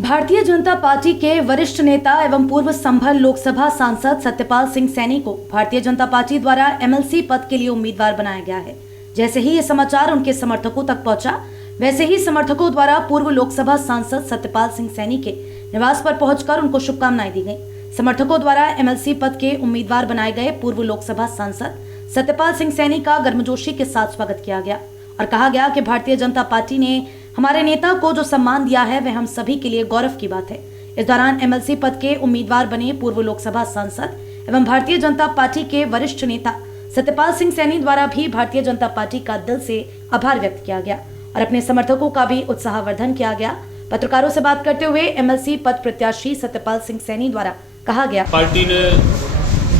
Bharatiya Janata party के वरिष्ठ नेता एवं पूर्व संभल लोकसभा सांसद सत्यपाल सिंह सैनी को भारतीय जनता पार्टी द्वारा एमएलसी पद के लिए उम्मीदवार बनाया गया है। जैसे ही ये समाचार उनके समर्थकों तक पहुंचा, वैसे ही समर्थकों द्वारा पूर्व लोकसभा सांसद सत्यपाल सिंह सैनी के निवास पर पहुंचकर उनको शुभकामनाएं दी गई। समर्थकों द्वारा एमएलसी पद के उम्मीदवार बनाए गए पूर्व लोकसभा सांसद सत्यपाल सिंह सैनी का गर्मजोशी के साथ स्वागत किया गया और कहा गया कि भारतीय जनता पार्टी ने हमारे नेता को जो सम्मान दिया है वह हम सभी के लिए गौरव की बात है। इस दौरान एमएलसी पद के उम्मीदवार बने पूर्व लोकसभा सांसद एवं भारतीय जनता पार्टी के वरिष्ठ नेता सत्यपाल सिंह सैनी द्वारा भी भारतीय जनता पार्टी का दिल से आभार व्यक्त किया गया और अपने समर्थकों का भी उत्साहवर्धन किया गया। पत्रकारों से बात करते हुए एमएलसी पद प्रत्याशी सत्यपाल सिंह सैनी द्वारा कहा गया, पार्टी ने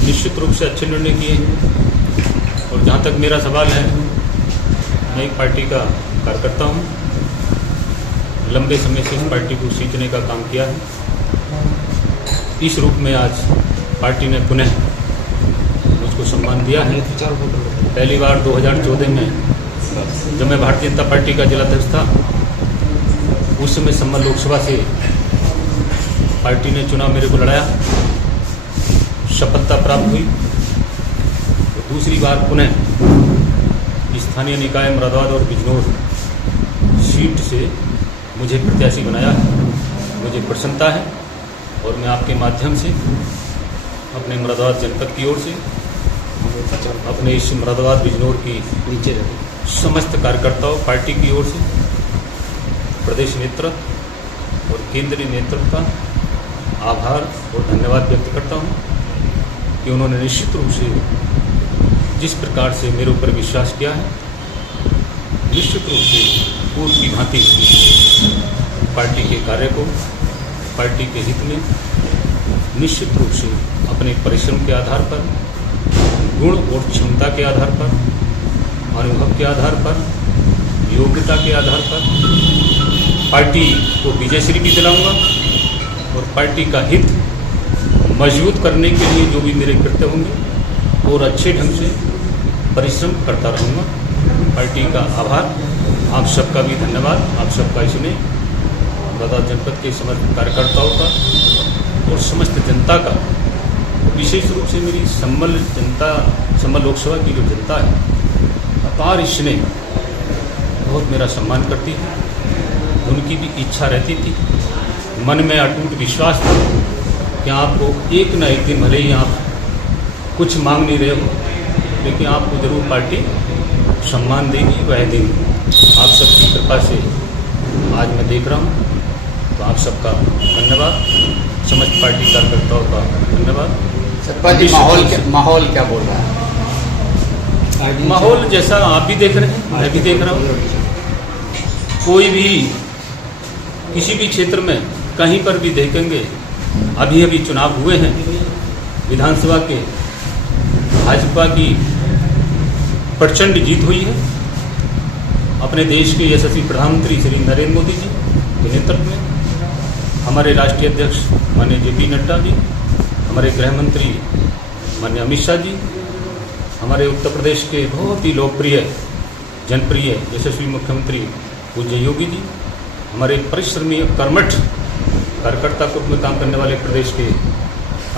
निश्चित रूप से अच्छे निर्णय किए और जहाँ तक मेरा सवाल है, मैं एक पार्टी का कार्यकर्ता हूँ, लंबे समय से इस पार्टी को सींचने का काम किया है। इस रूप में आज पार्टी ने पुनः मुझको सम्मान दिया है। पहली बार 2014 में जब मैं भारतीय जनता पार्टी का जिलाध्यक्ष था, उस समय संभल लोकसभा से पार्टी ने चुनाव मेरे को लड़ाया, सफलता प्राप्त हुई। तो दूसरी बार पुनः स्थानीय निकाय मुरादाबाद और बिजनौर सीट से मुझे प्रत्याशी बनाया है। मुझे प्रसन्नता है और मैं आपके माध्यम से अपने मुरादाबाद जनपद की ओर से, अपने इस मुरादाबाद बिजनौर की समस्त कार्यकर्ताओं पार्टी की ओर से प्रदेश नेतृत्व और केंद्रीय नेतृत्व का आभार और धन्यवाद व्यक्त करता हूं कि उन्होंने निश्चित रूप से जिस प्रकार से मेरे ऊपर विश्वास किया है, निश्चित रूप से पूर्व की भांति पार्टी के कार्य को, पार्टी के हित में निश्चित रूप से अपने परिश्रम के आधार पर, गुण और क्षमता के आधार पर, अनुभव के आधार पर, योग्यता के आधार पर पार्टी को विजयश्री भी दिलाऊंगा और पार्टी का हित मजबूत करने के लिए जो भी मेरे कृत्य होंगे और अच्छे ढंग से परिश्रम करता रहूँगा। पार्टी का आभार, आप सबका भी धन्यवाद, आप सबका इसमें मुरादाबाद जनपद के समस्त कार्यकर्ताओं का और समस्त जनता का, विशेष रूप से मेरी संभल लोकसभा की जो जनता है, अपार स्नेह, बहुत मेरा सम्मान करती है। उनकी भी इच्छा रहती थी, मन में अटूट विश्वास था कि आपको एक न एक दिन, भले ही आप कुछ मांग नहीं रहे हो, लेकिन आपको जरूर पार्टी सम्मान देगी। वह दिन आप सबकी कृपा से आज मैं देख रहा हूँ। तो आप सबका धन्यवाद, समस्त पार्टी कार्यकर्ताओं का धन्यवाद। माहौल क्या बोल रहा है? माहौल जैसा आप भी देख रहे हैं, मैं भी देख रहा हूँ। कोई भी किसी भी क्षेत्र में कहीं पर भी देखेंगे, अभी अभी चुनाव हुए हैं विधानसभा के, भाजपा की प्रचंड जीत हुई है। अपने देश के यशस्वी प्रधानमंत्री श्री नरेंद्र मोदी जी के नेतृत्व में, हमारे राष्ट्रीय अध्यक्ष माननीय जेपी नड्डा जी, हमारे गृह मंत्री माननीय अमित शाह जी, हमारे उत्तर प्रदेश के बहुत ही लोकप्रिय, जनप्रिय, यशस्वी मुख्यमंत्री पूज्य योगी जी, हमारे परिश्रमी कर्मठ कार्यकर्ता के रूप में काम करने वाले प्रदेश के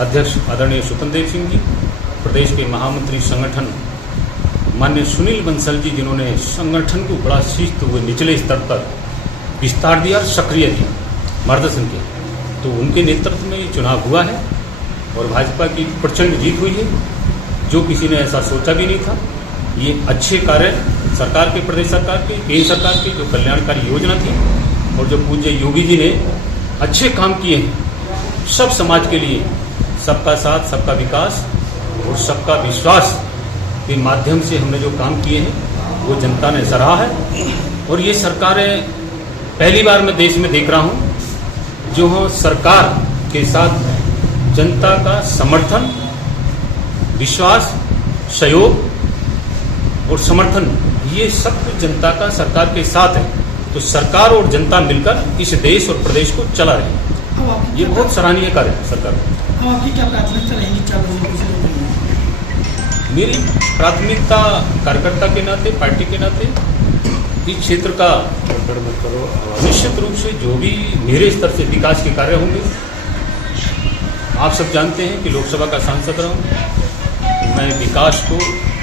अध्यक्ष आदरणीय स्वतंत्र देव सिंह जी, प्रदेश के महामंत्री संगठन माननीय सुनील बंसल जी, जिन्होंने संगठन को बड़ा शिस्त हुए निचले स्तर तक विस्तार दिया, सक्रिय दिया, मार्गदर्शन किया। तो उनके नेतृत्व में ये चुनाव हुआ है और भाजपा की प्रचंड जीत हुई है, जो किसी ने ऐसा सोचा भी नहीं था। ये अच्छे कार्य सरकार के, प्रदेश सरकार के, केंद्र सरकार की जो कल्याणकारी योजना थी और जो पूज्य योगी जी ने अच्छे काम किए हैं सब समाज के लिए, सबका साथ, सबका विकास और सबका विश्वास के माध्यम से हमने जो काम किए हैं वो जनता ने सराहा है। और ये सरकारें पहली बार मैं देश में देख रहा हूँ जो सरकार के साथ जनता का समर्थन, विश्वास, सहयोग और समर्थन, ये सब कुछ जनता का सरकार के साथ है। तो सरकार और जनता मिलकर इस देश और प्रदेश को चला रही है। ये बहुत सराहनीय कार्य है सरकार का। आपकी क्या प्राथमिकता रहेगी? मेरी प्राथमिकता कार्यकर्ता के नाते, पार्टी के नाते इस क्षेत्र का निश्चित रूप से जो भी मेरे स्तर से विकास के कार्य होंगे, आप सब जानते हैं कि लोकसभा का सांसद रहा हूँ, मैं विकास को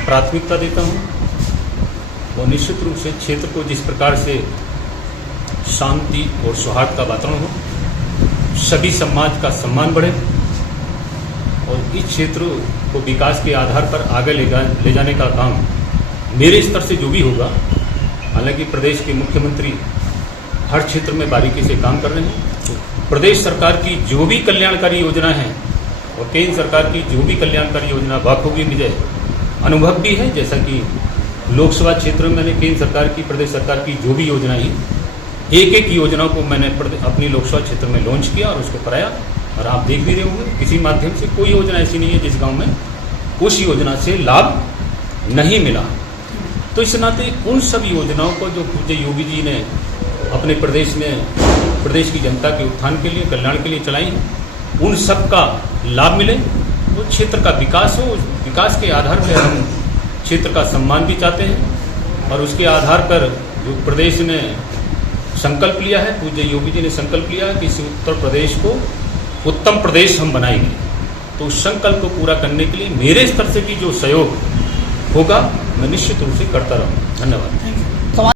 प्राथमिकता देता हूँ और निश्चित रूप से क्षेत्र को जिस प्रकार से शांति और सौहार्द का वातावरण हो, सभी समाज का सम्मान बढ़े और इस क्षेत्र को विकास के आधार पर आगे ले जाने का काम मेरे स्तर से जो भी होगा, हालांकि प्रदेश के मुख्यमंत्री हर क्षेत्र में बारीकी से काम कर रहे हैं। प्रदेश सरकार की जो भी कल्याणकारी योजना है और केंद्र सरकार की जो भी कल्याणकारी योजना बखूबी मुझे अनुभव भी है, जैसा कि लोकसभा क्षेत्र में मैंने केंद्र सरकार की, प्रदेश सरकार की जो भी योजना है, एक एक योजना को मैंने अपनी लोकसभा क्षेत्र में लॉन्च किया और उसको कराया। और आप देख भी रहे होंगे, किसी माध्यम से कोई योजना ऐसी नहीं है जिस गांव में उस योजना से लाभ नहीं मिला। तो इस नाते उन सब योजनाओं को जो पूज्य योगी जी ने अपने प्रदेश में प्रदेश की जनता के उत्थान के लिए, कल्याण के लिए चलाई, उन सब का लाभ मिले, वो क्षेत्र का विकास हो। विकास के आधार पर हम क्षेत्र का सम्मान भी चाहते हैं और उसके आधार पर जो प्रदेश ने संकल्प लिया है, पूज्य योगी जी ने संकल्प लिया है कि इस उत्तर प्रदेश को उत्तम प्रदेश हम बनाएंगे। तो उस संकल्प को पूरा करने के लिए मेरे स्तर से भी जो सहयोग होगा, मैं निश्चित रूप से करता रहूँगा। धन्यवाद।